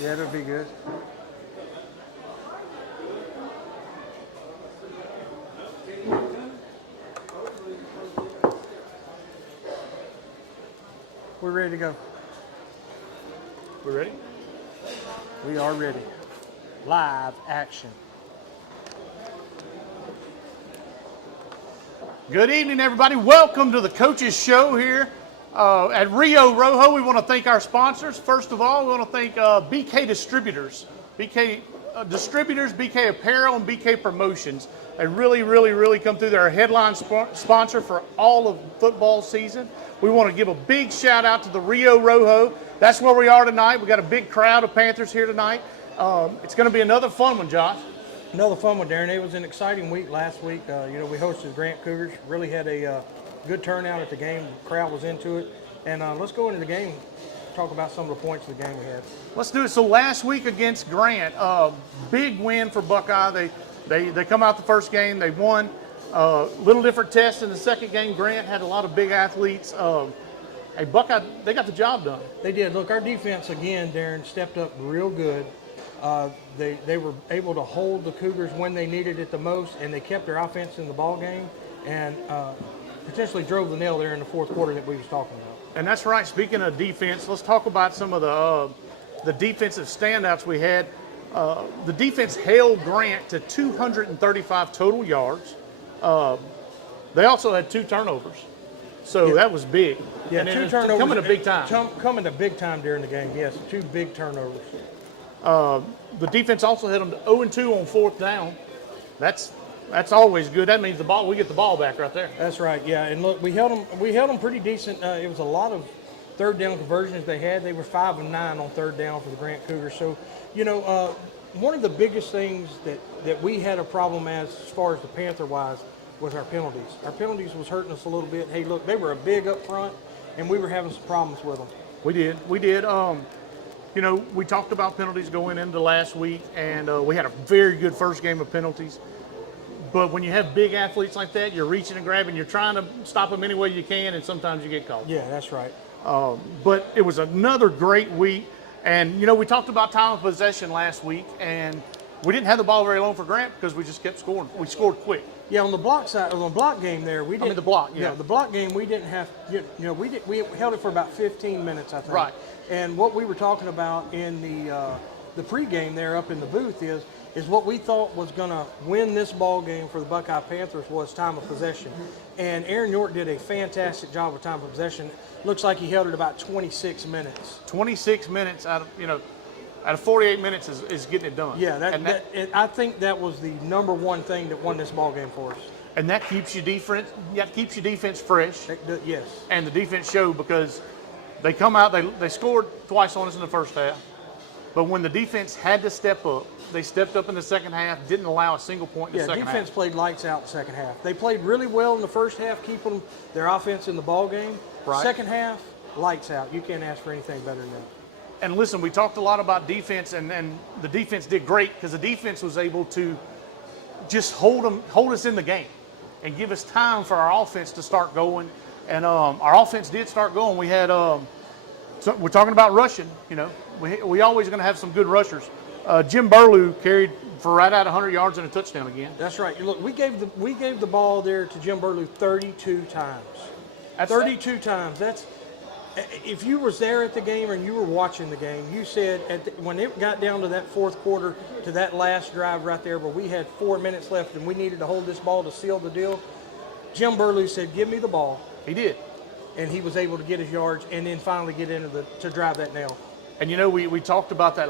Yeah, it'll be good. We're ready to go. We ready? We are ready. Live action. Good evening, everybody. Welcome to the Coaches Show here at Rio Rojo. We want to thank our sponsors. First of all, we want to thank BK Distributors, BK Apparel, and BK Promotions. They really come through. They're a headline sponsor for all of football season. We want to give a big shout out to the Rio Rojo. That's where we are tonight. We got a big crowd of Panthers here tonight. It's going to be another fun one, Josh. Another fun one, Darren. It was an exciting week last week. We hosted Grant Cougars. Really had a good turnout at the game. The crowd was into it. And let's go into the game, talk about some of the points of the game we had. Let's do it. So last week against Grant, big win for Buckeye. They come out the first game. They won. Little different test in the second game. Grant had a lot of big athletes. Hey, Buckeye, they got the job done. They did. Look, our defense, again, Darren, stepped up real good. They were able to hold the Cougars when they needed it the most, and they kept their offense in the ball game and potentially drove the nail there in the fourth quarter that we was talking about. And that's right. Speaking of defense, let's talk about some of the defensive standouts we had. The defense held Grant to 235 total yards. They also had 2 turnovers. So that was big. Yeah, and 2 turnovers. Coming to big time. Coming to big time during the game, yes. 2 big turnovers. The defense also hit them to 0-2 on 4th down. That's always good. That means we get the ball back right there. That's right. Yeah, and look, we held them pretty decent. It was a lot of 3rd down conversions they had. They were 5 of 9 on 3rd down for the Grant Cougars. So, one of the biggest things that we had a problem as far as the Panther wise was our penalties. Our penalties was hurting us a little bit. Hey, look, they were a big up front, and we were having some problems with them. We did. We talked about penalties going into last week, and we had a very good first game of penalties. But when you have big athletes like that, you're reaching and grabbing, you're trying to stop them any way you can, and sometimes you get caught. Yeah, that's right. But it was another great week. And, we talked about time of possession last week, and we didn't have the ball very long for Grant because we just kept scoring. We scored quick. Yeah, on the block side, on the block game there, we didn't. the block, yeah. The block game, we didn't have, we held it for about 15 minutes, I think. Right. And what we were talking about in the pregame there up in the booth is what we thought was going to win this ball game for the Buckeye Panthers was time of possession. And Aaron York did a fantastic job with time of possession. Looks like he held it about 26 minutes. 26 minutes out of 48 minutes is getting it done. Yeah, I think that was the number one thing that won this ball game for us. And that keeps your defense fresh. Yes. And the defense showed because they come out, they scored twice on us in the first half. But when the defense had to step up, they stepped up in the second half, didn't allow a single point in the second half. Yeah, defense played lights out in the second half. They played really well in the first half, keeping their offense in the ball game. Right. Second half, lights out. You can't ask for anything better than that. And listen, we talked a lot about defense, and the defense did great because the defense was able to just hold us in the game and give us time for our offense to start going. And our offense did start going. We had, so we're talking about rushing, we always going to have some good rushers. Jim Burlew carried for right at 100 yards and a touchdown again. That's right. Look, we gave the ball there to Jim Burlew 32 times. 32 times. That's if you was there at the game and you were watching the game, you said when it got down to that fourth quarter to that last drive right there where we had 4 minutes left and we needed to hold this ball to seal the deal, Jim Burlew said, "Give me the ball." He did. And he was able to get his yards and then finally get to drive that nail. And we talked about that.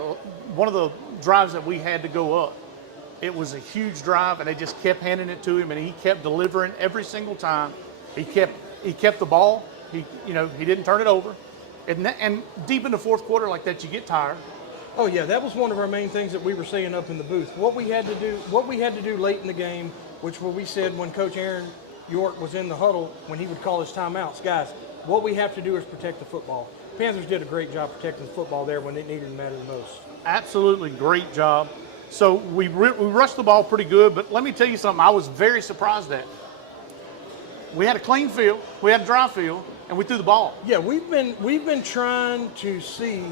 One of the drives that we had to go up, it was a huge drive, and they just kept handing it to him, and he kept delivering every single time. He kept the ball. He didn't turn it over. And deep in the fourth quarter like that, you get tired. Oh yeah, that was one of our main things that we were saying up in the booth. What we had to do late in the game, which what we said when Coach Aaron York was in the huddle when he would call his timeouts, guys, what we have to do is protect the football. Panthers did a great job protecting the football there when it needed to matter the most. Absolutely great job. So we rushed the ball pretty good, but let me tell you something I was very surprised at. We had a clean field, we had a dry field, and we threw the ball. Yeah, we've been trying to see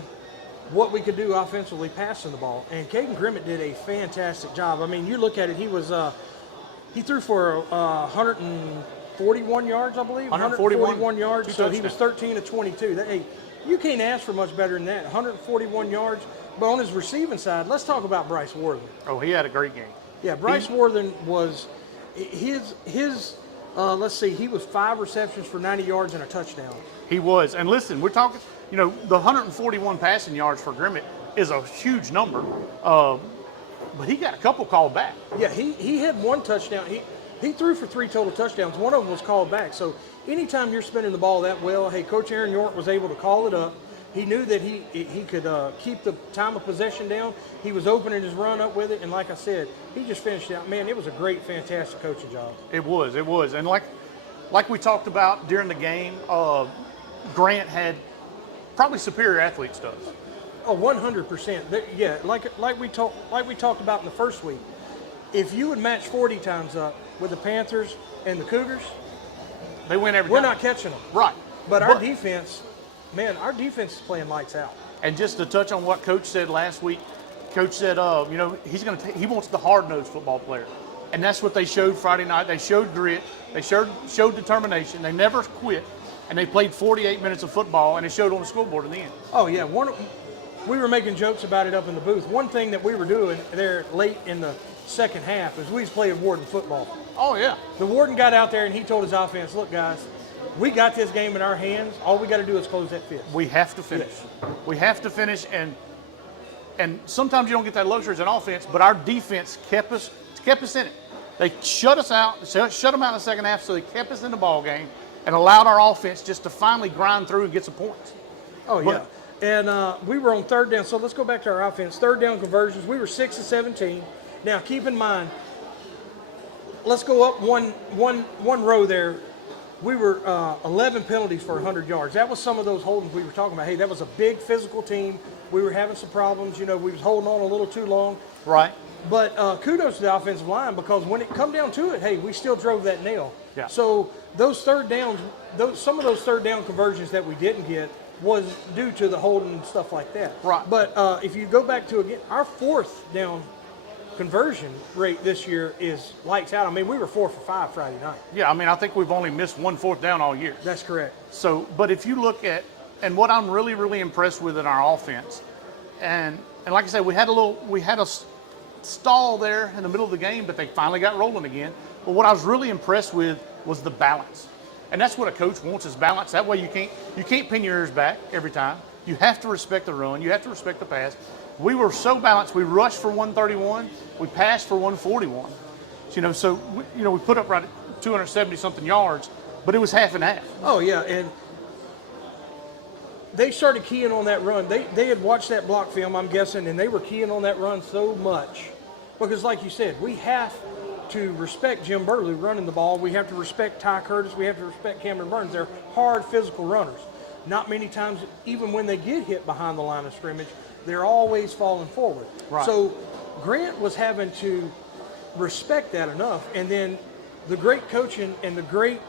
what we could do offensively passing the ball. And Caden Grimmett did a fantastic job. I mean, you look at it, he threw for 141 yards, I believe. 141 yards, so he was 13 of 22. Hey, you can't ask for much better than that. 141 yards. But on his receiving side, let's talk about Bryce Worthen. Oh, he had a great game. Yeah, Bryce Worthen was let's see, he was 5 receptions for 90 yards and a touchdown. He was. And listen, we're talking, the 141 passing yards for Grimmett is a huge number. But he got a couple called back. Yeah, he had 1 touchdown. He threw for 3 total touchdowns. One of them was called back. So anytime you're spinning the ball that well, hey, Coach Aaron York was able to call it up. He knew that he could keep the time of possession down. He was opening his run up with it, and like I said, he just finished it out. Man, it was a great, fantastic coaching job. It was. And like we talked about during the game, Grant had probably superior athletes to us. Oh, 100%. Yeah, like we talked about in the first week. If you would match 40 times up with the Panthers and the Cougars, they win every time. We're not catching them. Right. But our defense, man, our defense is playing lights out. And just to touch on what Coach said last week, Coach said, he wants the hard-nosed football player. And that's what they showed Friday night. They showed grit. They showed determination. They never quit. And they played 48 minutes of football, and it showed on the scoreboard in the end. Oh, yeah. We were making jokes about it up in the booth. One thing that we were doing there late in the second half is we was playing Warden football. Oh, yeah. The Warden got out there, and he told his offense, look, guys, we got this game in our hands. All we got to do is close that fist. We have to finish. Yes. We have to finish, and sometimes you don't get that luxury as an offense, but our defense kept us in it. They shut us out, shut them out in the second half, so they kept us in the ball game and allowed our offense just to finally grind through and get some points. Oh, yeah. And we were on third down, so let's go back to our offense. Third down conversions, we were 6 of 17. Now, keep in mind, let's go up one row there. We were 11 penalties for 100 yards. That was some of those holdings we were talking about. Hey, that was a big physical team. We were having some problems. We was holding on a little too long. Right. But kudos to the offensive line, because when it come down to it, hey, we still drove that nail. Yeah. So those third downs, some of those third down conversions that we didn't get was due to the holding and stuff like that. Right. But if you go back to, again, our fourth down conversion rate this year is lights out. I mean, we were 4 for 5 Friday night. Yeah, I mean, I think we've only missed 1 4th down all year. That's correct. So, but if you look at, and what I'm really, really impressed with in our offense, and like I said, we had a stall there in the middle of the game, but they finally got rolling again. But what I was really impressed with was the balance. And that's what a coach wants, is balance. That way you can't pin your ears back every time. You have to respect the run. You have to respect the pass. We were so balanced. We rushed for 131. We passed for 141. So we put up right at 270-something yards, but it was half and half. Oh, yeah, and they started keying on that run. They had watched that block film, I'm guessing, and they were keying on that run so much. Because like you said, we have to respect Jim Burley running the ball. We have to respect Ty Curtis. We have to respect Cameron Burns. They're hard physical runners. Not many times, even when they get hit behind the line of scrimmage, they're always falling forward. Right. So Grant was having to respect that enough. And then the great coaching and the great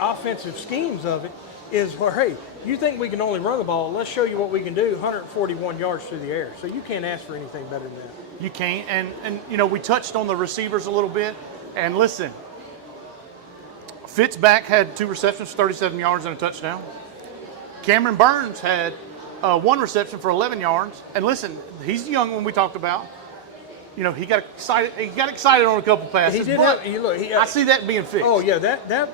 offensive schemes of it is, well, hey, you think we can only run the ball? Let's show you what we can do, 141 yards through the air. So you can't ask for anything better than that. You can't. And we touched on the receivers a little bit. And listen, Fitzback had 2 receptions for 37 yards and a touchdown. Cameron Burns had 1 reception for 11 yards. And listen, he's the young one we talked about. He got excited. He got excited on a couple passes. He did. I see that being fixed. Oh yeah, that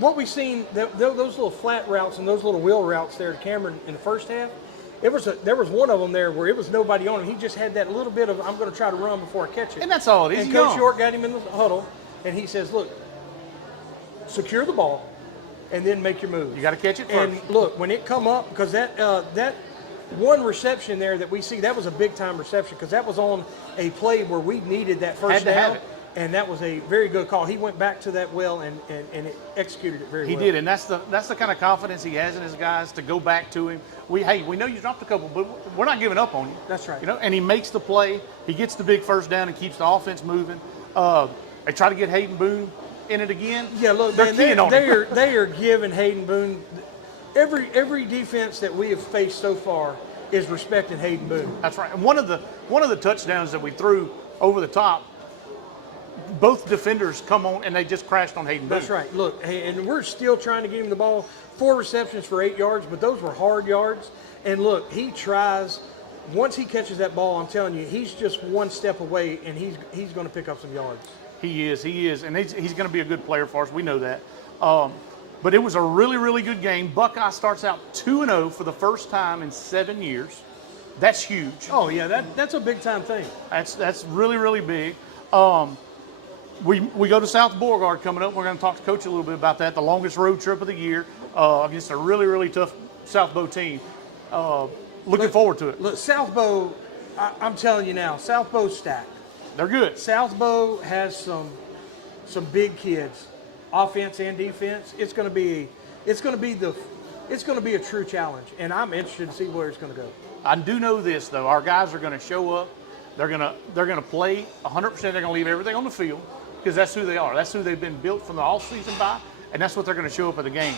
what we seen, those little flat routes and those little wheel routes there to Cameron in the first half. There was one of them there where it was nobody on him. He just had that little bit of, I'm going to try to run before I catch it. And that's all it is. And Coach York got him in the huddle, and he says, look, secure the ball, and then make your move. You got to catch it first. And look, when it come up, because that one reception there that we see, that was a big-time reception, because that was on a play where we needed that first down. And that was a very good call. He went back to that well and it executed it very well. He did, and that's the kind of confidence he has in his guys to go back to him. We know you dropped a couple, but we're not giving up on you. That's right. And he makes the play. He gets the big first down and keeps the offense moving. They try to get Hayden Boone in it again. Yeah, look, they are giving Hayden Boone every defense that we have faced so far is respecting Hayden Boone. That's right. And one of the touchdowns that we threw over the top, both defenders come on and they just crashed on Hayden Boone. That's right. Look, hey, and we're still trying to get him the ball. 4 receptions for 8 yards, but those were hard yards. And look, he tries. Once he catches that ball, I'm telling you, he's just one step away, and he's going to pick up some yards. He is, and he's going to be a good player for us. We know that. But it was a really, really good game. Buckeye starts out 2-0 for the first time in 7 years. That's huge. Oh yeah, that's a big time thing. That's really, really big. We go to South Beau coming up. We're going to talk to Coach a little bit about that. The longest road trip of the year against a really, really tough South Beau team. Looking forward to it. Look, South Beau, I'm telling you now, South Beau's stacked. They're good. South Beau has some big kids, offense and defense. It's going to be a true challenge, and I'm interested to see where it's going to go. I do know this though. Our guys are going to show up. They're going to play 100%. They're going to leave everything on the field because that's who they are. That's who they've been built from the off season by, and that's what they're going to show up at the game.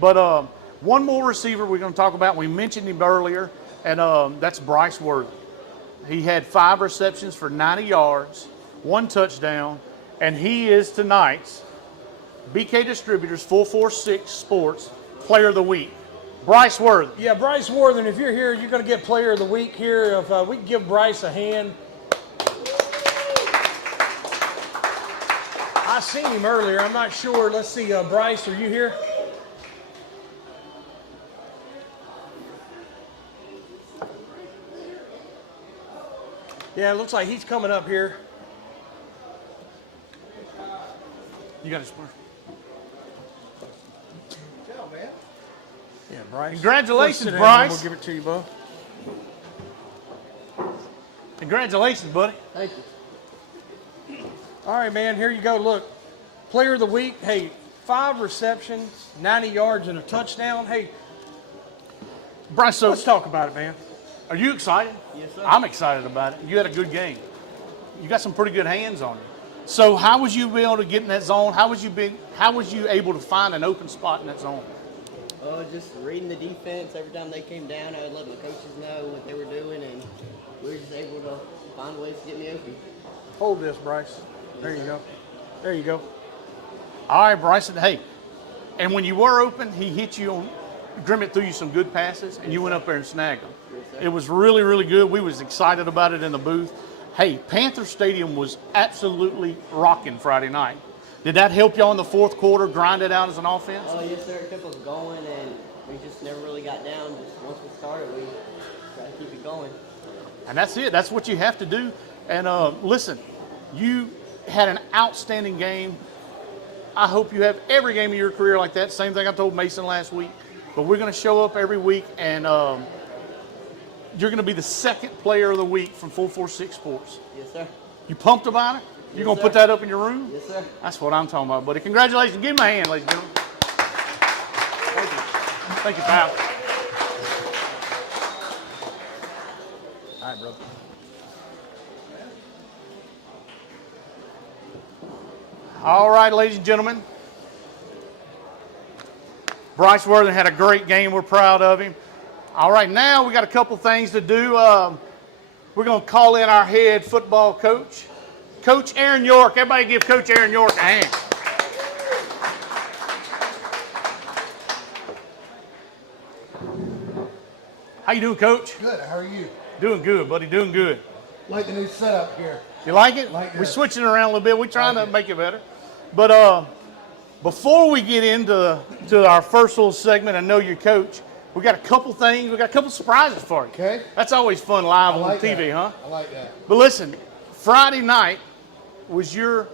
But one more receiver we're going to talk about. We mentioned him earlier, and that's Bryce Worthy. He had 5 receptions for 90 yards, 1 touchdown, and he is tonight's BK Distributors 446 Sports Player of the Week. Bryce Worthy. Yeah, Bryce Worthy, and if you're here, you're going to get Player of the Week here. If we can give Bryce a hand. I seen him earlier. I'm not sure. Let's see. Bryce, are you here? Yeah, it looks like he's coming up here. You got a swear. Yeah, Bryce. Congratulations, Bryce. We'll give it to you, Bo. Congratulations, buddy. Thank you. All right, man, here you go. Look, Player of the Week. Hey, 5 receptions, 90 yards, and a touchdown. Hey, Bryce, so let's talk about it, man. are you excited? Yes, sir. I'm excited about it. You had a good game. You got some pretty good hands on you. So how was you able to get in that zone? How was you able to find an open spot in that zone? Just reading the defense. Every time they came down, I would let the coaches know what they were doing, and we were just able to find ways to get me open. Hold this, Bryce. There you go. There you go. All right, Bryson. Hey, and when you were open, he hit you on, Grimmett threw you some good passes, and you went up there and snagged them. Yes, sir. It was really, really good. We was excited about it in the booth. Hey, Panther Stadium was absolutely rocking Friday night. Did that help y'all in the fourth quarter, grind it out as an offense? Oh, yes, sir. It kept us going, and we just never really got down. Just once we started, we tried to keep it going. And that's it. That's what you have to do. And listen, you had an outstanding game. I hope you have every game of your career like that. Same thing I told Mason last week. But we're going to show up every week, and you're going to be the second Player of the Week from 446 Sports. Yes, sir. You pumped about it? You Yes, going to sir. put that up in your room? Yes, sir. That's what I'm talking about, buddy. Congratulations. Give him a hand, ladies and gentlemen. Thank you. Thank you, pal. All right, brother. All right, ladies and gentlemen. Bryce Worthen had a great game. We're proud of him. All right, now we got a couple things to do. We're going to call in our head football coach, Coach Aaron York. Everybody give Coach Aaron York a hand. How you doing, Coach? Good. How are you? Doing good, buddy. Doing good. Like the new setup here. You like it? Like We're this. switching it around a little bit. We're trying Like to it. make it better. But before we get into our first little segment, I know your coach, we got a couple things. We got a couple surprises for you. Okay. That's always fun live I on like TV, that. huh? I like that. But listen, Friday night was your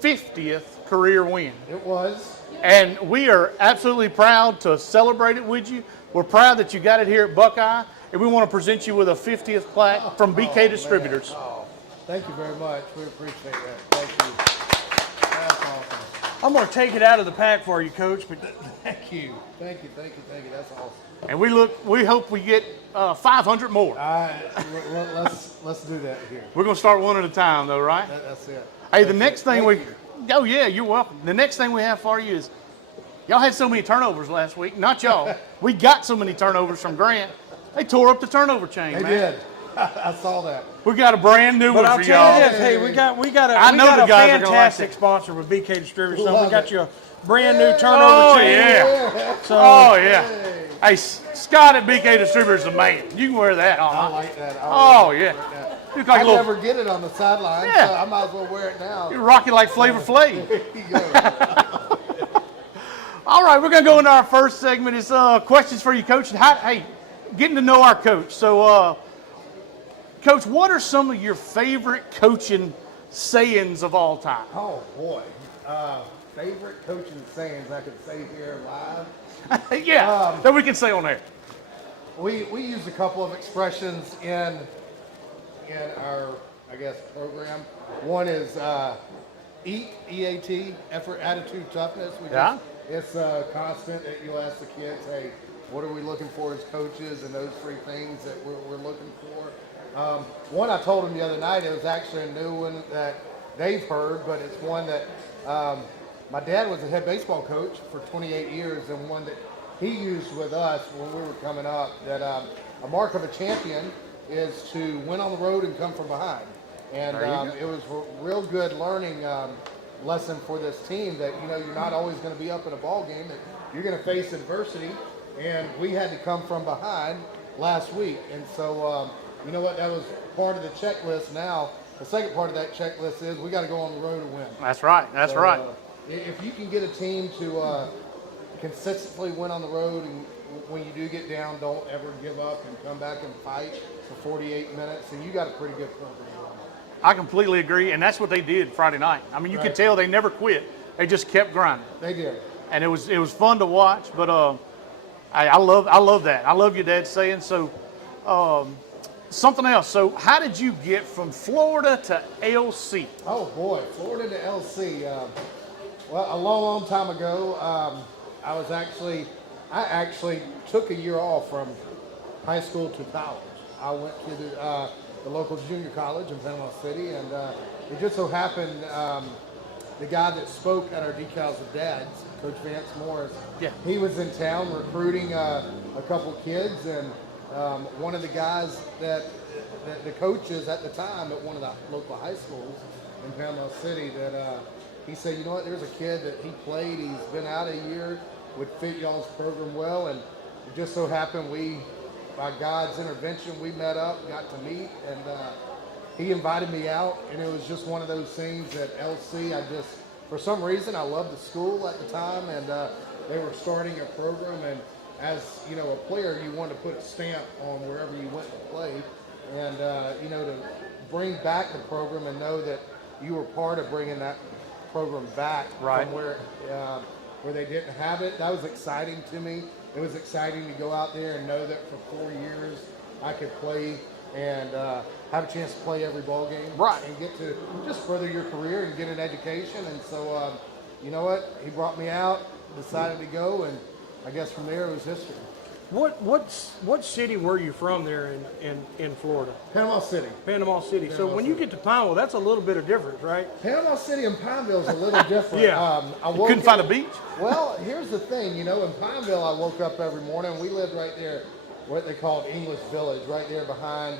50th career win. It was. And we are absolutely proud to celebrate it with you. We're proud that you got it here at Buckeye, and we want to present you with a 50th plaque from BK man. Distributors. Oh, thank you very much. We appreciate that. Thank you. That's awesome. I'm going to take it out of the pack for you, Coach. But Thank you. Thank you. Thank you. Thank you. That's awesome. And we hope we get 500 more. All right. Let's do that here. We're going to start one at a time, though, right? That's it. Hey, the That's next it. thing Thank we... you. Oh, yeah, you're welcome. The next thing we have for you is, y'all had so many turnovers last week. Not y'all. We got so many turnovers from Grant. They tore up the turnover chain, They man. did. I saw that. We got a brand new But one I'll for tell you y'all. this, hey, we got I know the a guys are gonna like fantastic it. sponsor with BK Distributors. So Love we got it. you a brand new turnover Oh, chain. yeah. So Oh, yeah. Hey, Scott at BK Distributors is a man. You can wear that on. I like that. Oh, yeah. You look like I a little, never get it on the sideline, Yeah. so I might as well wear it now. you rock it like Flavor Flav. There you go. All right, we're going to go into our first segment. It's questions for you, Coach. Hey, getting to know our coach. So, Coach, what are some of your favorite coaching sayings of all time? Oh boy, favorite coaching sayings I could say here live. Yeah, that we can say on there. We use a couple of expressions in our, I guess, program. One is EAT, effort, attitude, toughness. Yeah. It's constant that you'll ask the kids, hey, what are we looking for as coaches, and those three things that we're looking for. One I told them the other night, it was actually a new one that they've heard, but it's one that my dad was a head baseball coach for 28 years, and one that he used with us when we were coming up, that a mark of a champion is to win on the road and come from behind. And it was a real good learning lesson for this team, that you're not always going to be up in a ball game, that you're going to face adversity, and we had to come from behind last week. And so you know what, that was part of the checklist. Now the second part of that checklist is we got to go on the road and win. That's right. That's So, right. If you can get a team to consistently win on the road, and when you do get down, don't ever give up and come back and fight for 48 minutes, and you got a pretty good program. I completely agree, and that's what they did Friday night. I mean, you could Right. tell they never quit. They just kept grinding, They did. and it was fun to watch. But I love that. I love your dad saying so. Something else. So, how did you get from Florida to LC? Oh boy, Florida to LC. Well, a long time ago, I actually took a year off from high school to college. I went to the local junior college in Panama City, and it just so happened the guy that spoke at our decals of dads, Coach Vance Morris, Yeah. he was in town recruiting a couple kids, and one of the guys that the coaches at the time at one of the local high schools in Panama City, that he said, you know what, there's a kid that he played, he's been out a year, would fit y'all's program well, and it just so happened by God's intervention, we met up, got to meet, and he invited me out, and it was just one of those things at LC. For some reason, I loved the school at the time, and they were starting a program, and as a player, you wanted to put a stamp on wherever you went to play, and to bring back the program and know that you were part of bringing that program back Right. from where they didn't have it. That was exciting to me. It was exciting to go out there and know that for 4 years I could play and have a chance to play every ball game, Right. and get to just further your career and get an education. And so, you know what? He brought me out, decided to go, and I guess from there it was history. what city were you from there in Florida? Panama City. Panama City. So Panama when you City. get to Pineville, that's a little bit of difference, right? Panama City and Pineville is a little different. Yeah. Couldn't find a beach? Well, here's the thing, in Pineville, I woke up every morning. We lived right there, what they called English Village, right there behind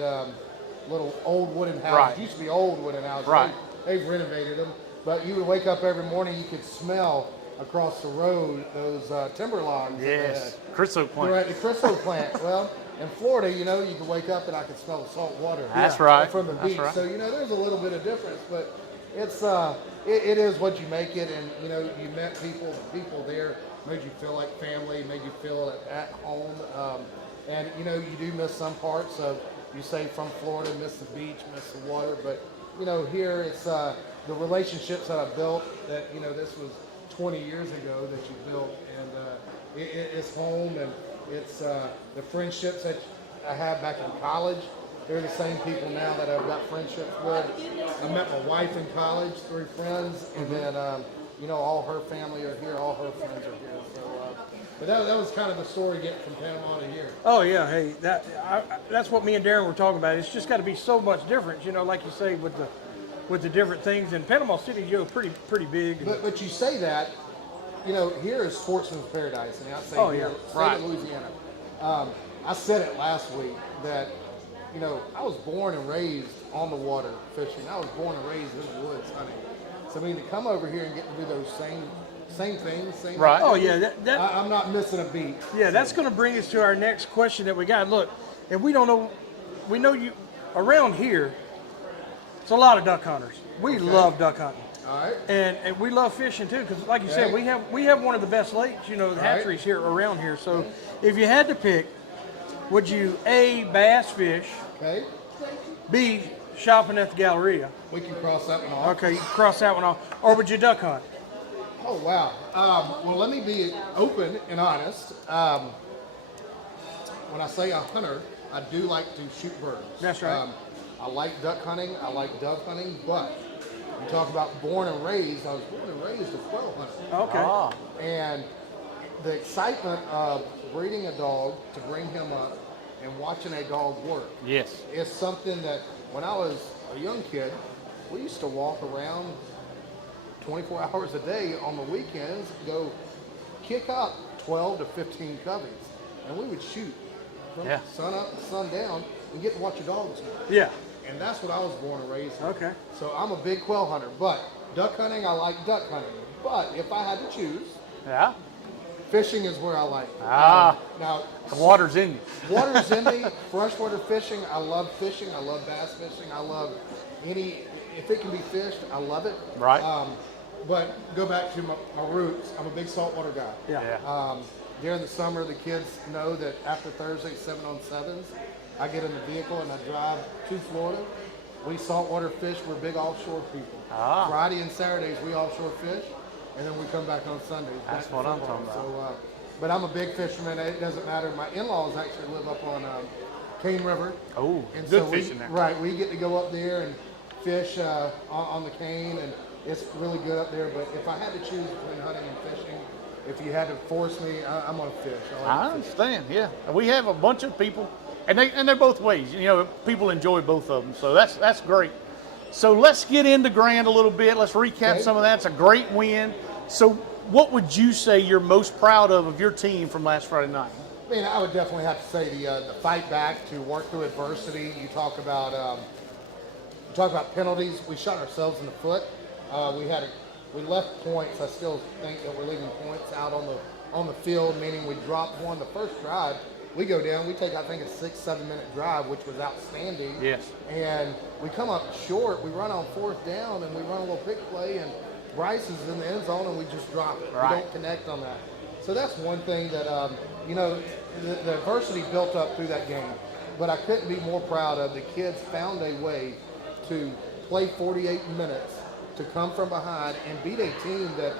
little old wooden houses. Right. Used to be old wooden houses. Right. They've renovated them. But you would wake up every morning, you could smell across the road those timber logs. that they Yes. had. Chryso You're plant. at the Crystal plant. Well, in Florida, you could wake up and I could smell the salt water. That's right. From the That's beach. right. So, there's a little bit of difference, but it's it is what you make it, and you met people. The people there made you feel like family, made you feel at home, and you do miss some parts of, you say, from Florida, miss the beach, miss the water, but here it's the relationships that I built. That this was 20 years ago that you built, and it's home, and it's the friendships that I had back in college. They're the same people now that I've got friendships with. I met my wife in college, 3 friends, and then all her family are here, all her friends are here. So, but that was kind of the story getting from Panama to here. Oh yeah, hey, that's what me and Darren were talking about. It's just got to be so much different, like you say, with the different things. And Panama City, pretty big. But you say that, here is sportsman's paradise, and I say Oh, here, yeah. state Right. of Louisiana. I said it last week that, you know, I was born and raised on the water fishing. I was born and raised in the woods hunting. So I mean, to come over here and get to do those same things, same Right. Oh yeah, I'm not missing a beat. yeah, that's going to bring us to our next question that we got. Look, and we don't know, we know you around here. It's a lot of duck hunters. We love duck hunting. All right. And we love fishing too, because like you said, we have one of the best lakes, you know, the hatcheries here around here. So if you had to pick, would you A, bass fish, Okay. B, shopping at the Galleria? We can cross that one off. Okay, you can cross that one off. Or would you duck hunt? Oh, wow. Well, let me be open and honest. When I say a hunter, I do like to shoot birds. That's right. I like duck hunting. I like dove hunting. But you talk about born and raised. I was born and raised a quail hunter. Okay. And the excitement of breeding a dog to bring him up and watching a dog work Yes. is something that when I was a young kid, we used to walk around 24 hours a day on the weekends, go kick up 12 to 15 coveys, and we would shoot from sun up to sundown and get to watch your dogs hunt. Yeah. And that's what I was born and raised in. Okay. So I'm a big quail hunter, but duck hunting, I like duck hunting. But if I had to choose, Yeah. fishing is where I like. Now, The water's in you. water's in me. Freshwater fishing, I love fishing. I love bass fishing. I love if it can be fished, I love it. Right. But go back to my roots. I'm a big saltwater guy. Yeah. During the summer, the kids know that after Thursday, 7 on 7s, I get in the vehicle and I drive to Florida. We saltwater fish. We're big offshore people. Friday and Saturdays, we offshore fish. And then we come back on Sundays. That's back to what I'm football. talking about. So, but I'm a big fisherman. It doesn't matter. My in-laws actually live up on Cane River. Oh, And good so fishing there. Right, we get to go up there and fish on the cane, and it's really good up there. But if I had to choose between hunting and fishing, if you had to force me, I'm gonna fish. I understand. Yeah. We have a bunch of people, and they're both ways. You know, people enjoy both of them. So that's great. So let's get into Grand a little bit. Let's recap some of that. It's a great win. So what would you say you're most proud of your team from last Friday night? I mean, I would definitely have to say the fight back to work through adversity. You talk about penalties. We shot ourselves in the foot. We left points. I still think that we're leaving points out on the field, meaning we dropped one the first drive. We go down. We take, I think, a 6-7 minute drive, which was outstanding. Yes. And we come up short. We run on 4th down, and we run a little pick play, and Bryce is in the end zone, and we just drop it. Right. We don't connect on that. So that's one thing that, the adversity built up through that game. But I couldn't be more proud of the kids found a way to play 48 minutes, to come from behind and beat a team that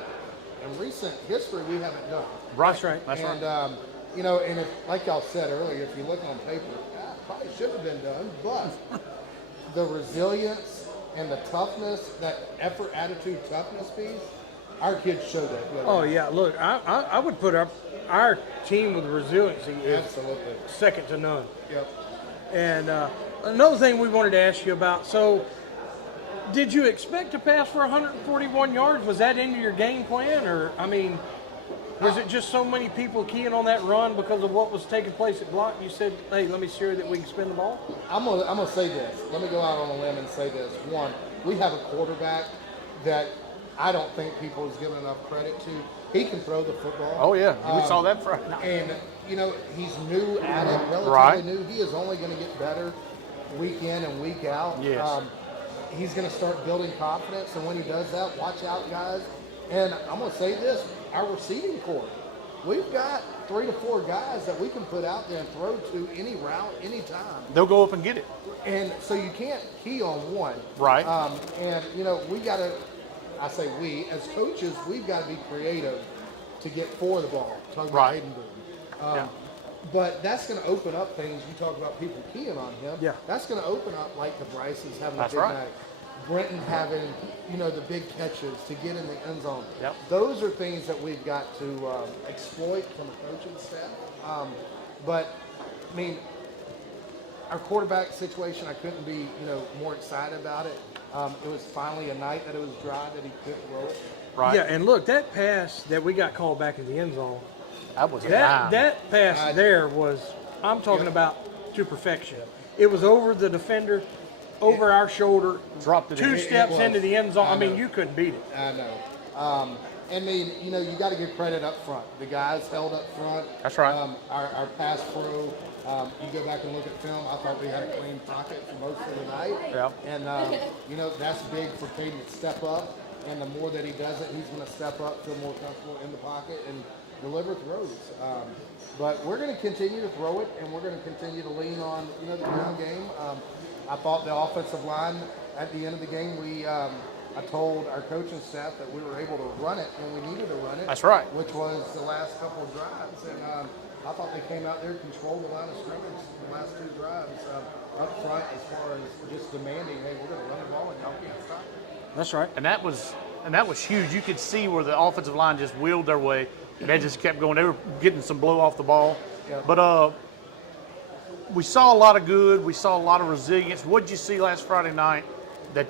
in recent history we haven't done. That's right. That's right. And, and if, like y'all said earlier, if you look on paper, probably should have been done, but the resilience and the toughness, that effort, attitude, toughness piece, our kids showed that. Oh yeah. Look, I would put our team with resiliency is Absolutely. second to none. Yep. And another thing we wanted to ask you about. So, did you expect to pass for 141 yards? Was that into your game plan, or was it just so many people keying on that run because of what was taking place at block? You said, "Hey, let me see that we can spin the ball." I'm gonna say this. Let me go out on a limb and say this. One, we have a quarterback that I don't think people is given enough credit to. He can throw the football. Oh yeah, we saw that Friday night. And he's new at it, relatively Right. new. He is only going to get better week in and week out. Yes. He's going to start building confidence, and when he does that, watch out, guys. And I'm going to say this: our receiving core, we've got 3 to 4 guys that we can put out there and throw to any route, anytime. They'll go up and get it. And so you can't key on one. Right. And we got to. I say we as coaches, we've got to be creative to get for the ball. Talking about Right. Hayden Boone. But that's going to open up things. You talk about people keying on him. Yeah. That's going to open up like the Bryce's having That's a big right. night. Brenton having, the big catches to get in the end zone. Yep. Those are things that we've got to exploit from a coaching staff. But, I mean, our quarterback situation, I couldn't be, more excited about it. It was finally a night that it was dry, that he couldn't roll it. Right. Yeah, and look, that pass that we got called back in the end zone, That was a that dime. that pass there was I'm talking about to perfection. It was over the defender, over our shoulder, Dropped it in. two steps was. into the end zone. I mean, know. you couldn't beat it. I know. And then, you know, you got to give credit up front. The guys held up front. That's right. Our pass pro, you go back and look at film, I thought we had a clean pocket for most of the night. Yeah. And, you know, that's big for Caden to step up. And the more that he does it, he's going to step up, feel more comfortable in the pocket, and deliver throws. But we're going to continue to throw it, and we're going to continue to lean on, you know, the ground game. I thought the offensive line at the end of the game, I told our coaching staff that we were able to run it when we needed to run it. That's right. Which was the last couple of drives. And I thought they came out there, controlled the line of scrimmage the last two drives up front as far as just demanding, hey, we're going to run the ball and y'all can't stop it. That's right. And that was huge. You could see where the offensive line just wheeled their way, and they just kept going. They were getting some blow off the ball. Yeah. But we saw a lot of good. We saw a lot of resilience. What did you see last Friday night that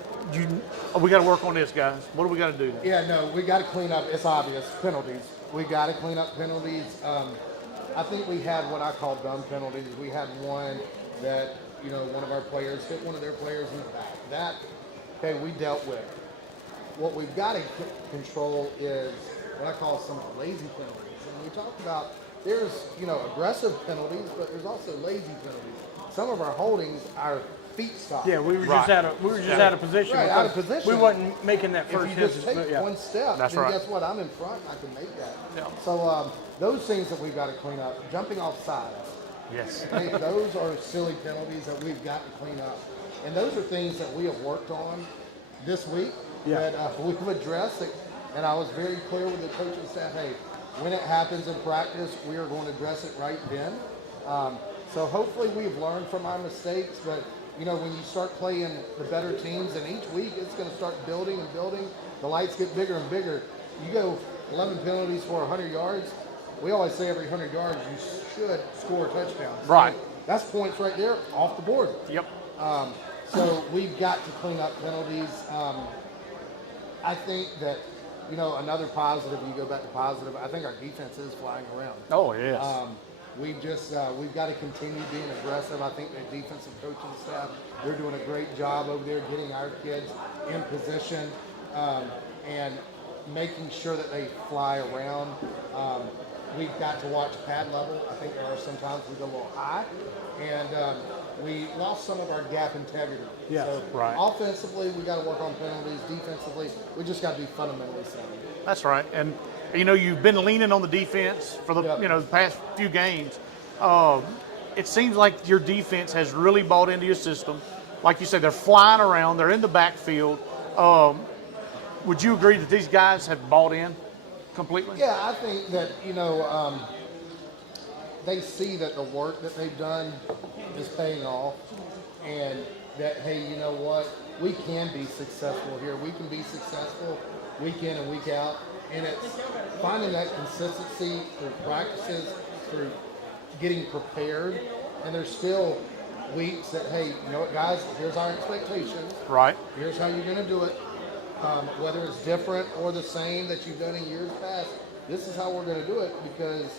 we got to work on this, guys? What do we got to do? Yeah, no, we got to clean up. It's obvious. Penalties. We got to clean up penalties. I think we had what I call dumb penalties. We had one that, you know, one of our players hit one of their players in the back. That, okay, we dealt with. What we've got to control is what I call some lazy penalties. And we talked about there's, you know, aggressive penalties, but there's also lazy penalties. Some of our holdings are feet stop. Yeah, we were Right. just out of position. Right, out of because position. We wasn't making that If first you just distance. take But yeah. one step, That's then right. guess what? I'm in front. I can make that. Yeah. So those things that we've got to clean up. Jumping off sides. Yes. Hey, those are silly penalties that we've got to clean up. And those are things that we have worked on this week that we've addressed. And I was very clear with the coaching staff, hey, when it happens in practice, we are going to address it right then. So hopefully we've learned from our mistakes, but you know, when you start playing the better teams, and each week it's going to start building and building, the lights get bigger and bigger. You go 11 penalties for 100 yards. We always say every 100 yards you should score a touchdown. So Right. that's points right there off the board. Yep. So we've got to clean up penalties. I think that, you know, another positive, you go back to positive, I think our defense is flying around. Oh, yes. We've got to continue being aggressive. I think the defensive coaching staff, they're doing a great job over there getting our kids in position and making sure that they fly around. We've got to watch pad level. I think there are sometimes we go a little high, and we lost some of our gap integrity. Yes, So right. offensively, we got to work on penalties. Defensively, we just got to be fundamentally sound. That's right. And, you know, you've been leaning on the defense for the, Yep. you know, the past few games. It seems like your defense has really bought into your system. Like you said, they're flying around. They're in the backfield. Would you agree that these guys have bought in completely? Yeah, I think that, you know, they see that the work that they've done is paying off, and that, hey, you know what, we can be successful here. We can be successful week in and week out, and it's finding that consistency through practices, through getting prepared, and there's still weeks that, hey, you know what, guys, here's our expectations. Right. Here's how you're going to do it. Whether it's different or the same that you've done in years past, this is how we're going to do it because,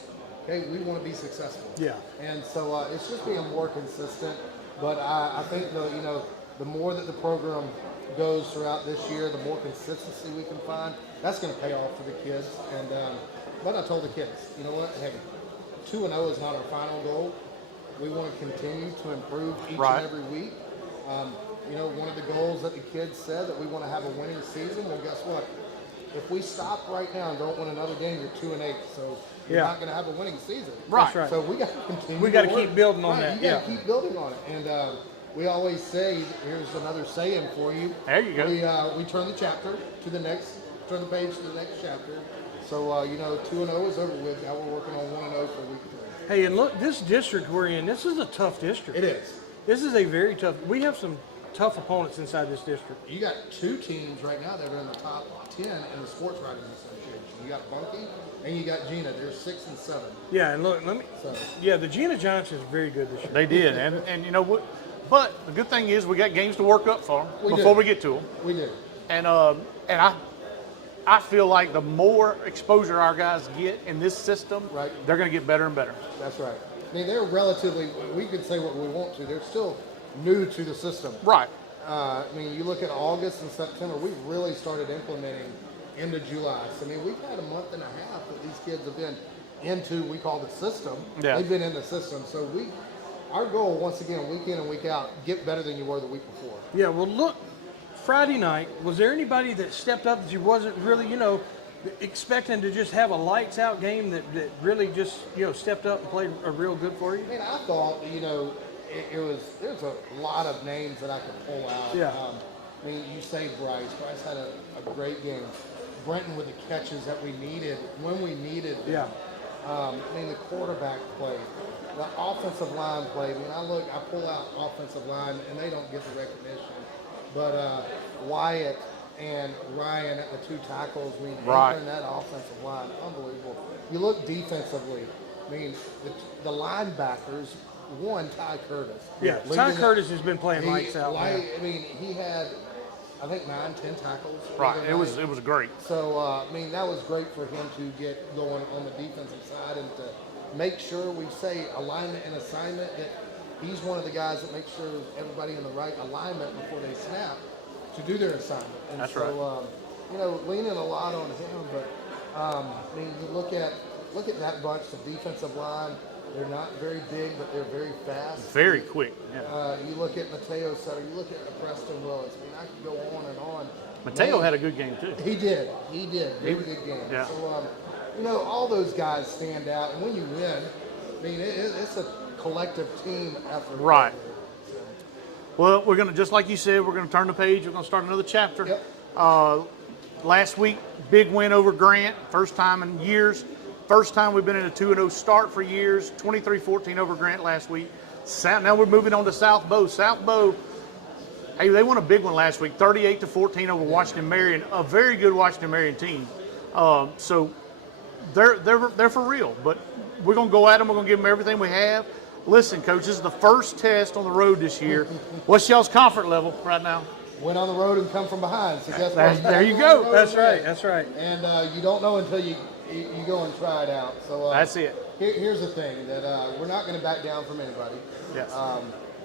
hey, we want to be successful. Yeah. And so it's just being more consistent. But I think the more that the program goes throughout this year, the more consistency we can find. That's going to pay off for the kids. And but I told the kids, you know what? Hey, 2-0 is not our final goal. We want to continue to improve each Right. and every week. You know, one of the goals that the kids said that we want to have a winning season. Well, guess what? If we stop right now and don't win another game, you're 2-8. So you're Yeah. not going to have a winning season. Right. That's right. So we got to continue. We gotta to work. keep building on Right, that, You got yeah. to keep building on it. And we always say, here's another saying for you. There you go. We turn the chapter to the next, turn the page to the next chapter. So you know, 2-0 is over with. Now we're working on 1-0 for week 3. Hey, and look, this district we're in, this is a tough district. It is. This is a very tough. We have some tough opponents inside this district. You got 2 teams right now that are in the top 10 in the Sports Writers Association. You got Bunkie and you got Gina. They're 6 and 7. Yeah, and look, So yeah, the Gina Giants is very good this year. They did. And you know what? But the good thing is we got games to work up for We before do. we get to them. we do. And I feel like the more exposure our guys get in this system, Right. they're going to get better and better. That's right. I mean, they're relatively, we can say what we want to, they're still new to the system. Right. I mean, you look at August and September, we really started implementing into July. So, I mean, we've had a month and a half that these kids have been into, we call the system. Yeah. They've been in the system. So our goal, once again, week in and week out, get better than you were the week before. Yeah, well, look, Friday night, was there anybody that stepped up that you wasn't really, expecting to just have a lights out game that really just, stepped up and played a real good for you? I mean, I thought, there's a lot of names that I could pull out. Yeah. I mean, you say Bryce. Bryce had a great game. Brenton with the catches that we needed when we needed them. Yeah. I mean, the quarterback play, the offensive line play. I mean, I pull out offensive line, and they don't get the recognition. But Wyatt and Ryan at the two tackles, I mean, Right. anchoring that offensive line, unbelievable. You look defensively, I mean, the linebackers, Ty Curtis. Yeah, Ty Curtis has been playing lights out. I mean, he had, I think, 9-10 tackles. Right. It was great. So, I mean, that was great for him to get going on the defensive side and to make sure we say alignment and assignment. That he's one of the guys that makes sure everybody in the right alignment before they snap to do their assignment. And That's so, right. Leaning a lot on him. But, I mean, you look at that bunch, the defensive line. They're not very big, but they're very fast. Very quick. Yeah. You look at Mateo Sutter. You look at Preston Willis. I mean, I could go on and on. Mateo had a good game too. He did. Very good game. Yeah. So, all those guys stand out. And when you win, I mean, it's a collective team effort. Right. Well, we're going to, just like you said, we're going to turn the page. We're going to start another chapter. Yep. Last week, big win over Grant. First time in years. First time we've been in a 2-0 start for years. 23-14 over Grant last week. Now we're moving on to South Beau. South Beau, hey, they won a big one last week, 38-14 over Washington Marion, a very good Washington Marion team. So they're for real. But we're going to go at them. We're going to give them everything we have. Listen, Coach, this is the first test on the road this year. What's y'all's comfort level right now? Went on the road and come from behind. So guess what? There you go. That's right. That's right. And you don't know until you go and try it out. So That's it. Here's the thing that we're not going to back down from anybody. Yes.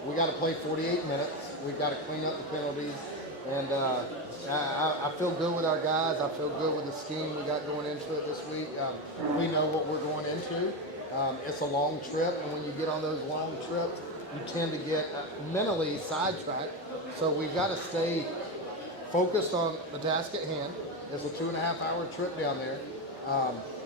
We got to play 48 minutes. We've got to clean up the penalties. And I feel good with our guys. I feel good with the scheme we got going into it this week. We know what we're going into. It's a long trip, and when you get on those long trips, you tend to get mentally sidetracked. So we've got to stay focused on the task at hand. It's a 2.5-hour trip down there.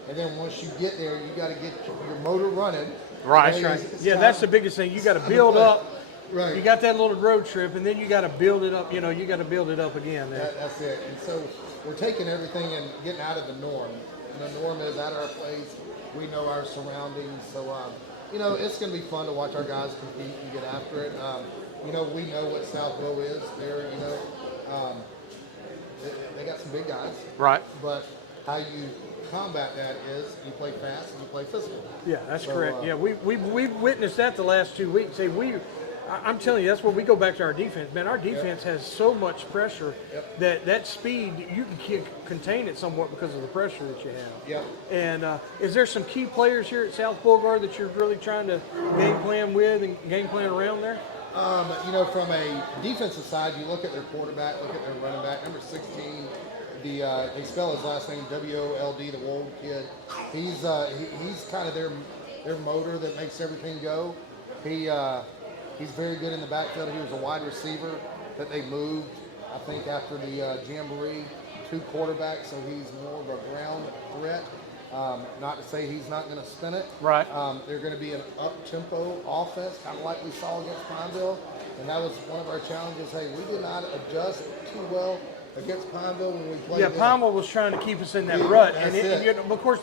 And then once you get there, you got to get your motor running. Right. And Right. it's Yeah, time- that's the biggest thing. You got to build up. Right. You got that little road trip, and then you got to build it up. You got to build it up again. That's it. And so we're taking everything and getting out of the norm. And the norm is at our place. We know our surroundings. So, it's going to be fun to watch our guys compete and get after it. We know what South Beau is. They got some big guys. Right. But how you combat that is you play fast and you play physical. Yeah, that's So, correct. Yeah, we've witnessed that the last 2 weeks. Hey, I'm telling you, that's where we go back to our defense. Man, our defense has so much pressure that speed, you can contain it somewhat because of the pressure that you have. Yep. And is there some key players here at South Beauregard that you're really trying to game plan with and game plan around there? From a defensive side, you look at their quarterback, look at their running back, number 16. They spell his last name Wold, the Wold kid. He's kind of their motor that makes everything go. He's very good in the backfield. He was a wide receiver that they moved, I think, after the Jamboree to quarterback, so he's more of a ground threat. Not to say he's not going to spin it. Right. They're going to be an up-tempo offense, kind of like we saw against Pineville, and that was one of our challenges. Hey, we did not adjust too well against Pineville when we played. Yeah, them. Pineville was trying to keep us in that rut, and that's it. of course,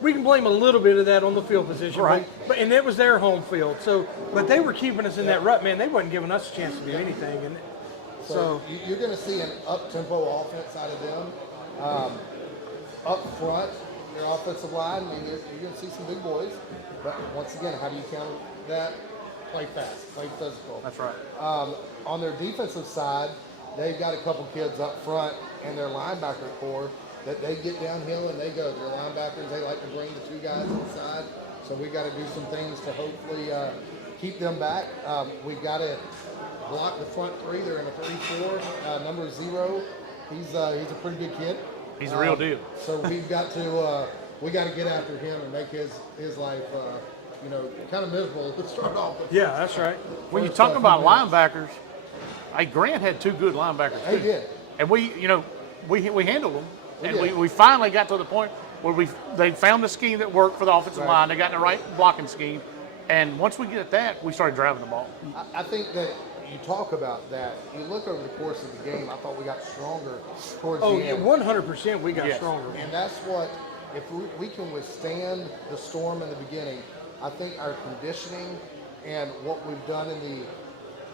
we can blame a little bit of that on the field position, Right. but and it was their home field. So, but they were keeping us in that rut, man. They wasn't giving us a chance to do anything, and so you're going to see an up-tempo offense out of them. Up front, their offensive line, I mean, you're going to see some big boys. But once again, how do you counter that? Play fast, play physical. That's right. On their defensive side, they've got a couple kids up front and their linebacker core that they get downhill and they go. Their linebackers, they like to bring the 2 guys inside. So we got to do some things to hopefully keep them back. We got to block the front 3. They're in a 3-4. Number 0, he's a pretty good kid. He's a real deal. So we've got to get after him and make his life kind of miserable to start off with. Yeah, that's right. When you talk about linebackers, hey, Grant had 2 good linebackers too. He did. And we handled them. And did. we finally got to the point where they found the scheme that worked for the offensive line. They got in the right blocking scheme. And once we get at that, we started driving the ball. I think that you talk about that. You look over the course of the game, I thought we got stronger towards the end. 100% we got Yes. stronger. And that's what, if we can withstand the storm in the beginning, I think our conditioning and what we've done in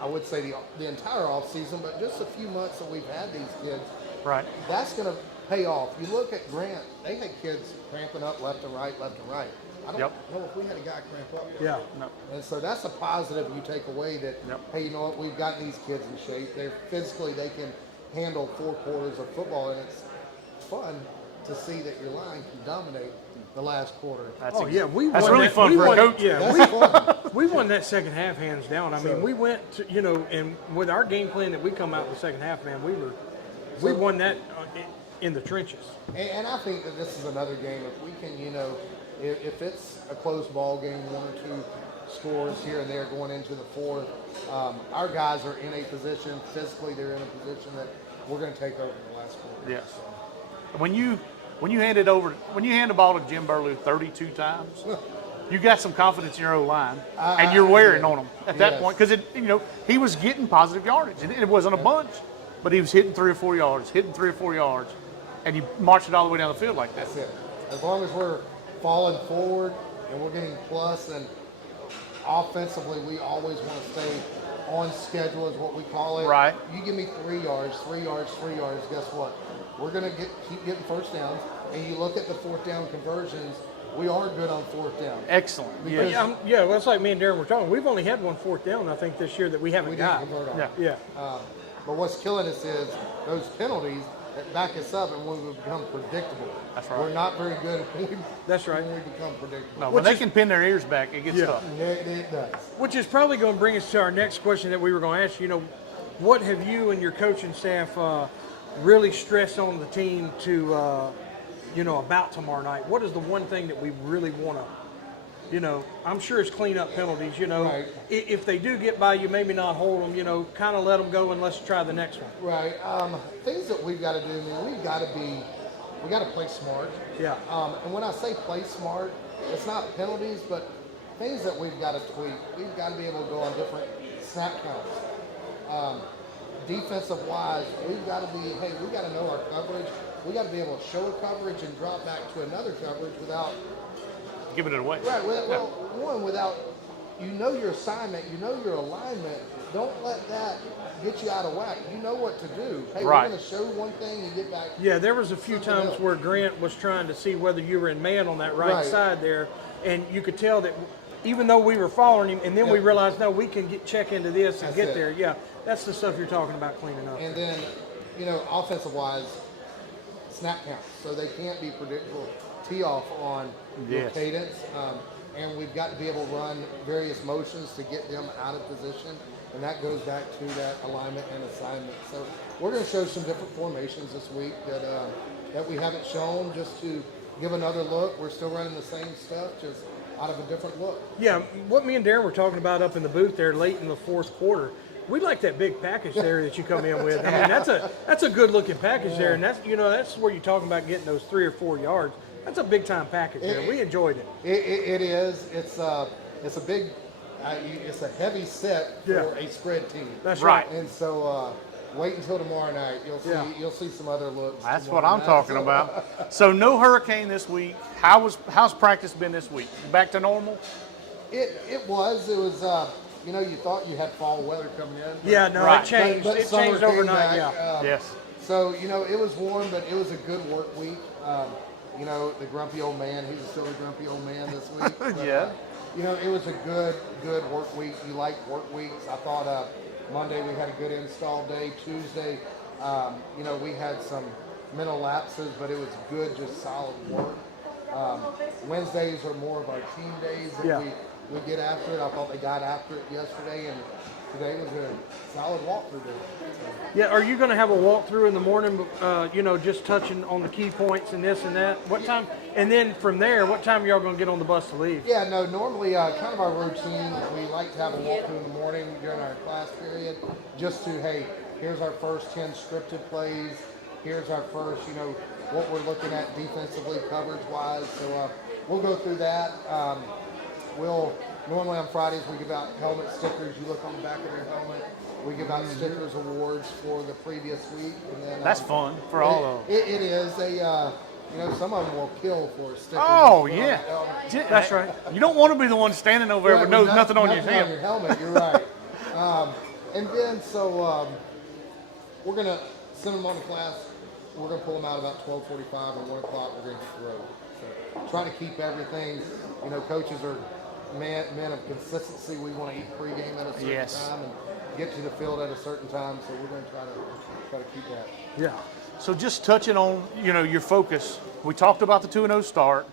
I would say the entire offseason, but just a few months that we've had these kids, Right. that's going to pay off. You look at Grant, they had kids cramping up left and right. I don't Yep. know if we had a guy cramp up. Yeah. No. And so that's a positive you take away that, Yep. hey, you know what, we've got these kids in shape. They're physically, they can handle 4 quarters of football, and it's fun to see that your line can dominate the last quarter. That's Oh, yeah, we That's won really that- fun we for a won- coach. Yeah, That's fun. we won that second half hands down. I mean, So- we went to, and with our game plan that we come out in the second half, man, we won that in the trenches. And I think that this is another game. If we can, if it's a close ball game, 1 or 2 scores here and there going into the 4th, our guys are in a position, physically they're in a position that we're going to take over the last quarter. Yes. When you hand the ball to Jim Burlew 32 times, you got some confidence in your O-line, and you're wearing on him at that Yes. point because he was getting positive yardage, and it wasn't a bunch, but he was hitting 3 or 4 yards, and you marched it all the way down the field like that. That's it. As long as we're falling forward and we're getting plus, and offensively, we always want to stay on schedule, is what we call it. Right. You give me 3 yards, guess what? We're going to keep getting first downs. And you look at the 4th down conversions, we are good on 4th down. Excellent. Because- Yeah. Yeah, well, that's like me and Darren were talking. We've only had 1 4th down, I think, this year that we haven't We didn't got. convert on. Yeah. Yeah. But what's killing us is those penalties that back us up, and when we become predictable. That's right. We're not very good That's right. when we become predictable. No, when they can pin their ears back, it gets tough. It does. Which is probably going to bring us to our next question that we were going to ask. What have you and your coaching staff really stressed on the team to, about tomorrow night? What is the one thing that we really want to, I'm sure it's clean up penalties, Right. If they do get by you, maybe not hold them, kind of let them go and let's try the next one. Right. Things that we've got to do, we got to play smart. Yeah. And when I say play smart, it's not penalties, but things that we've got to tweak. We've got to be able to go on different snap counts. Defensive wise, we've got to we got to know our coverage. We got to be able to show a coverage and drop back to another coverage without, Giving it away. right, without, your assignment, your alignment. Don't let that get you out of whack. You know what to do. Hey, Right. we're going to show one thing and get back. Yeah, there was a few Something times else. where Grant was trying to see whether you were in man on that right Right. side there, and you could tell that even though we were following him, and then we Yep. realized, no, we can check into this and That's get it. there. Yeah, that's the stuff you're talking about cleaning up. And then, offensive wise, snap counts. So they can't be predictable. Tee off on your Yes. cadence. And we've got to be able to run various motions to get them out of position. And that goes back to that alignment and assignment. So we're going to show some different formations this week that we haven't shown, just to give another look. We're still running the same stuff, just out of a different look. Yeah, what me and Darren were talking about up in the booth there late in the 4th quarter, we like that big package there that you come in with. I mean, that's a good looking package there, and that's where you're talking about getting those 3 or 4 yards. That's a big time package there. We enjoyed it. It is. It's a big. It's a heavy set for Yeah. a spread team. That's right. And so wait until tomorrow night. Yeah. You'll see some other looks. That's what tomorrow I'm night. talking about. So no hurricane this week. How's practice been this week? Back to normal? It was. You thought you had fall weather coming in. But, Yeah, no, Right. it changed. but It summer changed came overnight. back. Yeah. Yes. So it was warm, but it was a good work week. The grumpy old man. He's still a grumpy old man this week. But, Yeah. it was a good work week. You like work weeks. I thought Monday we had a good install day. Tuesday, we had some mental lapses, but it was good, just solid work. Wednesdays are more of our team days that we get after it. I thought they got after it yesterday, and today was a solid walkthrough day. Yeah, are you going to have a walkthrough in the morning, just touching on the key points and this and that? What time? And then from there, what time are y'all going to get on the bus to leave? Yeah, no, normally kind of our routine, we like to have a walkthrough in the morning during our class period, just to, hey, here's our first 10 scripted plays, here's our first, what we're looking at defensively, coverage-wise. So we'll go through that. Normally on Fridays we give out helmet stickers. You look on the back of your helmet. We give out stickers awards for the previous week. And then, That's fun for all of them. It is. Some of them will kill for a sticker. Oh, yeah. That's right. You don't want to be the one standing over there with nothing on your helmet. You're right. And then, we're going to send them on to class. We're going to pull them out about 12:45 and 1 o'clock. We're going to hit the road. So trying to keep everything, coaches are men of consistency. We want to eat pregame at a certain time and get to the field at a certain time. So we're going to try to keep that. Yeah. So just touching on, your focus. We talked about the 2-0 start.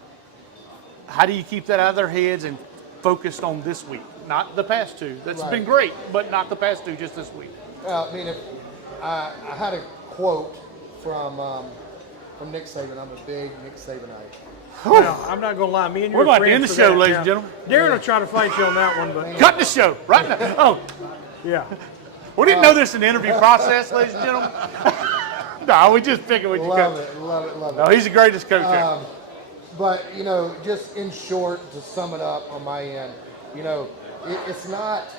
How do you keep that out of their heads and focused on this week? Not the past two. That's been great, but not the past two, just this week. Well, if I had a quote from Nick Saban. I'm a big Nick Sabanite. Well, I'm not going to lie. Me and you We're going to friends end the for show, that. ladies and gentlemen. Darren will try to fight you on that one, but Cut the show right now. Oh, yeah. we didn't know this in the interview process, ladies and gentlemen. No, we just figured we could Love go. it, love it, love it. No, he's the greatest coach ever. But, just in short, to sum it up on my end, it's not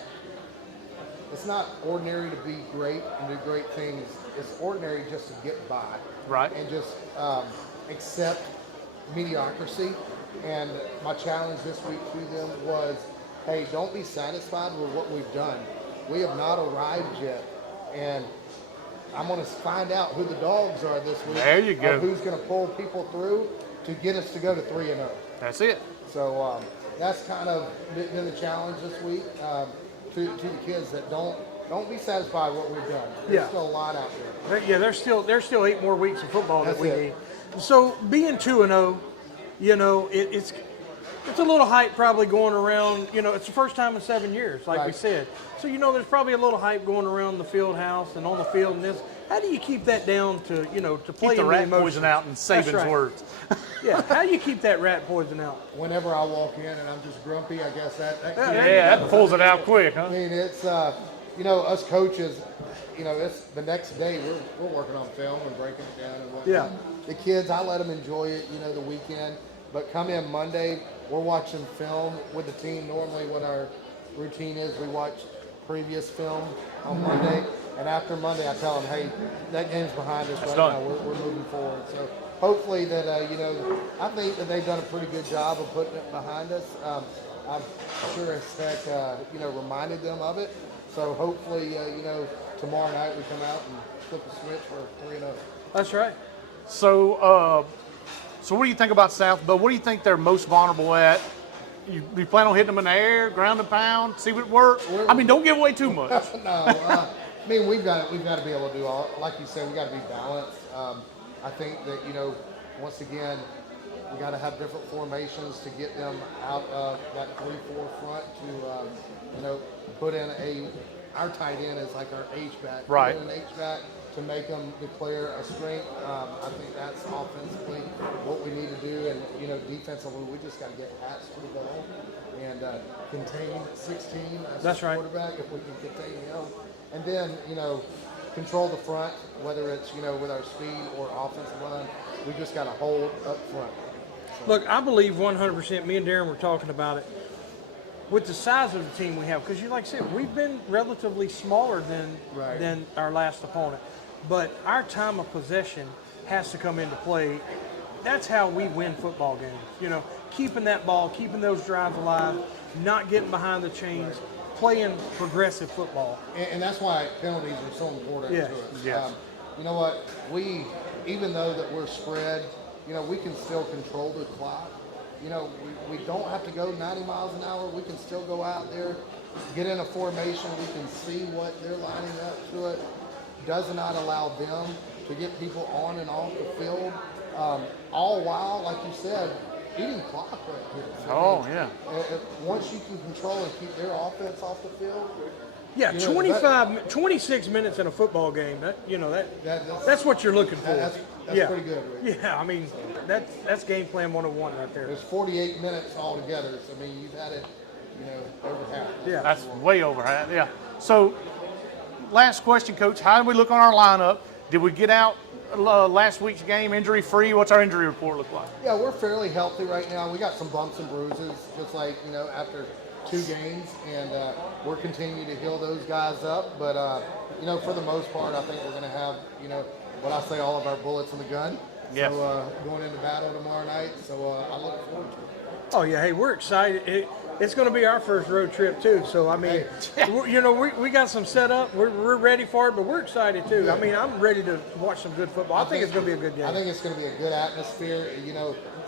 ordinary to be great and do great things. It's ordinary just to get by. Right. And just accept mediocrity. And my challenge this week to them was, hey, don't be satisfied with what we've done. We have not arrived yet. And I'm going to find out who the dogs are this week. There you go. Who's going to pull people through to get us to go to 3-0. That's it. So that's kind of been the challenge this week to the kids that don't be satisfied with what we've done. There's still a lot out there. There's still 8 more weeks of football that we That's need. it. So being 2-0, it's a little hype probably going around. It's the first time in 7 years, like we said. So there's probably a little hype going around the field house and on the field and this. How do you keep that down to to play Keep the in rat emotions? poison out in Saban's That's right. words. Yeah. How do you keep that rat poison out? Whenever I walk in and I'm just grumpy, I guess that Yeah, that pulls it out quick, huh? I mean, it's us coaches, it's the next day we're working on film and breaking it down and whatnot. Yeah. The kids, I let them enjoy it, the weekend. But come in Monday, we're watching film with the team. Normally, what our routine is, we watch previous film on Monday, and after Monday, I tell them, hey, that game's behind us right now. We're moving forward. So hopefully that I think that they've done a pretty good job of putting it behind us. I'm sure as heck, reminded them of it. So hopefully, tomorrow night we come out and flip a switch for 3-0. That's right. So, so what do you think about South Beau? What do you think they're most vulnerable at? You plan on hitting them in the air, ground and pound, see what works? Don't give away too much. No, we've got to be able to do all. Like you said, we got to be balanced. I think that once again, we got to have different formations to get them out of that 3-4 front to put in our tight end is like our H-back. Right. Put in an H-back to make them declare a strength. I think that's offensively what we need to do. And, defensively, we just got to get hats to the ball and contain 16 as That's a right. quarterback if we can contain him. And then, control the front, whether it's, with our speed or offensive line. We just got to hold up front. Look, I believe 100%. Me and Darren were talking about it. With the size of the team we have, because like I said, we've been relatively smaller than our last opponent. But our time of possession has to come into play. That's how we win football games. Keeping that ball, keeping those drives alive, not getting behind the chains, playing progressive football. And that's why penalties are so important to us. Yes. You know what? Even though that we're spread, we can still control the clock. We don't have to go 90 miles an hour. We can still go out there, get in a formation. We can see what they're lining up to it. does not allow them to get people on and off the field, all while, like you said, eating clock right here. Once you can control and keep their offense off the field. Yeah, You know, 26 minutes in a football game. That's what you're looking for. That's pretty good, Rick. Yeah, I mean, that's game plan 101 right there. There's 48 minutes altogether. So, I mean, you've had it, over half. Yeah. That's way over half, yeah. So, last question, Coach. How did we look on our lineup? Did we get out last week's game injury-free? What's our injury report look like? Yeah, we're fairly healthy right now. We got some bumps and bruises, just like, after 2 games, and we're continuing to heal those guys up. But, for the most part, I think we're going to have, what I say, all of our bullets in the gun. Yes. So going into battle tomorrow night, so I look forward to it. Oh yeah, hey, we're excited. It's going to be our first road trip too. So I mean, we got some set up. We're ready for it, but we're excited too. I mean, I'm ready to watch some good football. I think it's going to be a good game. I think it's going to be a good atmosphere.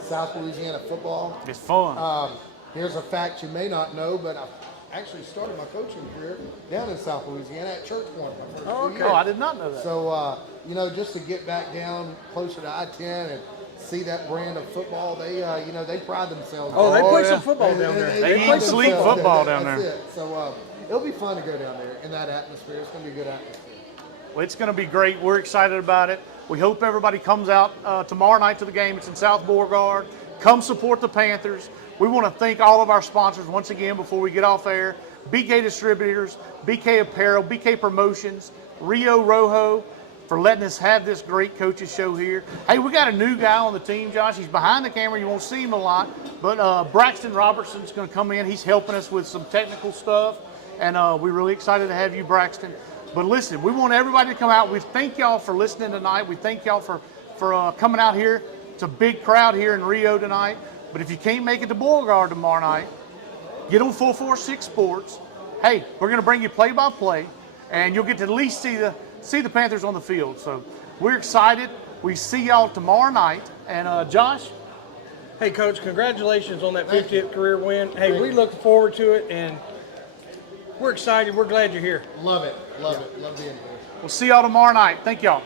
South Louisiana football. It's fun. Here's a fact you may not know, but I actually started my coaching career down in South Louisiana at Church Point. Oh, I did not know that. So, just to get back down closer to I-10 and see that brand of football, they pride themselves. Oh, they play some football down there. They play eat, some sleep football down That's there. it. So, it'll be fun to go down there in that atmosphere. It's going to be a good atmosphere. Well, it's going to be great. We're excited about it. We hope everybody comes out tomorrow night to the game. It's in South Beau. Come support the Panthers. We want to thank all of our sponsors once again before we get off air. BK Distributors, BK Apparel, BK Promotions, Rio Rojo for letting us have this great coaches show here. Hey, we got a new guy on the team, Josh. He's behind the camera. You won't see him a lot. But Braxton Robertson's going to come in. He's helping us with some technical stuff. And we're really excited to have you, Braxton. But listen, we want everybody to come out. We thank y'all for listening tonight. We thank y'all for coming out here. It's a big crowd here in Rio tonight. But if you can't make it to Beauregard tomorrow night, get on 446 Sports. Hey, we're going to bring you play-by-play, and you'll get to at least see the Panthers on the field. So we're excited. We see y'all tomorrow night. And Josh? Hey, Coach, congratulations on that 50th career win. Hey, we look forward to it, and we're excited. We're glad you're here. Love it. Love it. Love being here. We'll see y'all tomorrow night. Thank y'all.